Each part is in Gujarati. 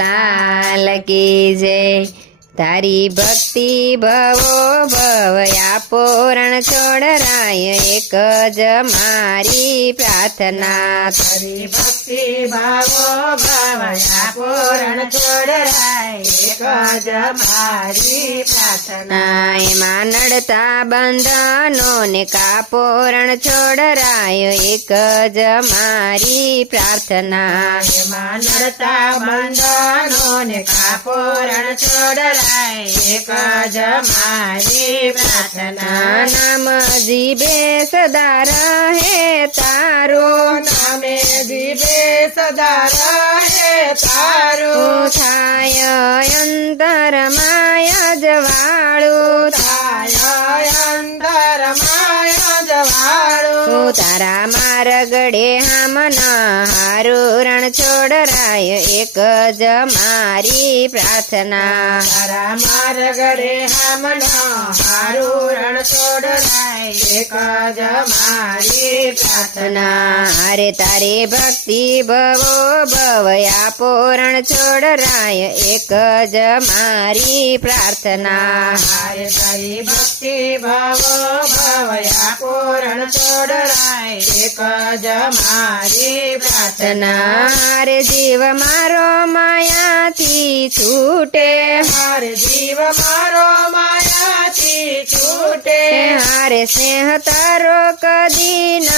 લાલ કી જય। તારી ભક્તિ ભવો ભવયા પોરણ છોડરાય એક જ મારી પ્રાર્થના। તારી ભક્તિ ભાવો ભવયા પૂરણ છોડરાય એક જ મારી પ્રાર્થના। એમાં નડતા બંધનો ને કાપોરણ છોડરાય એક જ મારી પ્રાર્થના। એમાં નડતા બંધનો ને કાપોરણ છોડરાય એક જ મારી પ્રાર્થના। નામ જીભે સદા રહે તારું, નામે જીવે સદા રહે તારું, થાય અંતર માય જવાળું, થાય અંતર માય જવાળું। તારા મારગડે હામન હારું રણ છોડરાય એક જ મારી પ્રાર્થના। તારા મારગડે હામનો હારું રણ છોડરાય એક જ મારી પ્રાર્થના। અરે તારે ભક્તિ ભવો ભવયા પોરણ છોડરાય એક જ મારી પ્રાર્થના। હારે તારી ભક્તિ ભાવો ભવયા પૂરણ છોડરાય એક જ મારી પ્રાર્થના। અરે જીવ મારો માયાથી છૂટે, હારે જીવ મારો માયાથી છૂટે, હારે સ્નેહ તારો કદી ન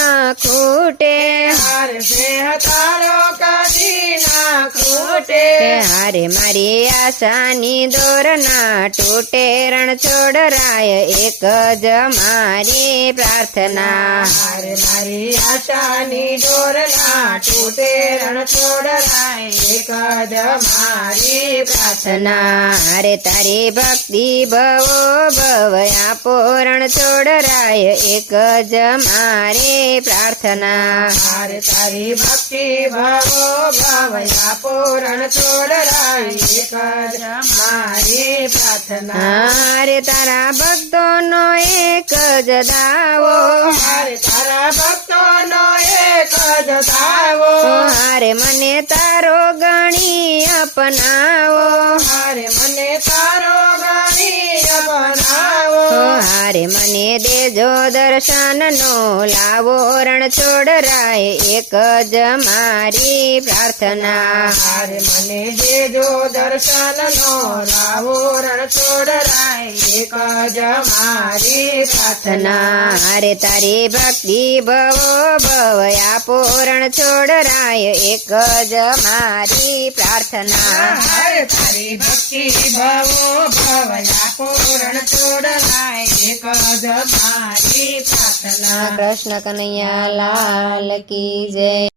ખૂટે, હારે સ્નેહ તારો કદી ના ખૂટે। હારે મારી આશાની દોર ના તૂટે રણ છોડરાય એક જ મારી પ્રાર્થના। હારે મારી આશાની ડોર ના તૂટે રણ છોડરાય એક જ મારી પ્રાર્થના। હારે તારી ભક્તિ ભવો ભવયા પોરણ છોડરાય એક જ મારી પ્રાર્થના। હારે તારી ભક્તિ ભાવો ભવયા પૂરણ છોડરાય એક જ મારી પ્રાર્થના। હારે તારા ભક્તોનો એક જ દાવો, હારે તારા ભક્તોનો એક જ દાવો, હારે મને તારો ગણી અપનાવો, હારે મને તારો ગણી અપનાવો। હારે મને દેજો દર્શનનો લાવો રણ છોડરાય એક જ મારી પ્રાર્થના। હારે મને દેજો દર્શનનો લાવો રણ છોડરાય એક જ મારી પ્રાર્થના। હારે તારી ભક્તિ ભવો ભવયા પોરણ છોડરાય એક જ મારી પ્રાર્થના। હારે તારી ભક્તિ ભાવો ભવયા પૂરણ છોડરાય એક જ મારી પ્રાર્થના। કૃષ્ણ કનૈયા લાલ કી જય।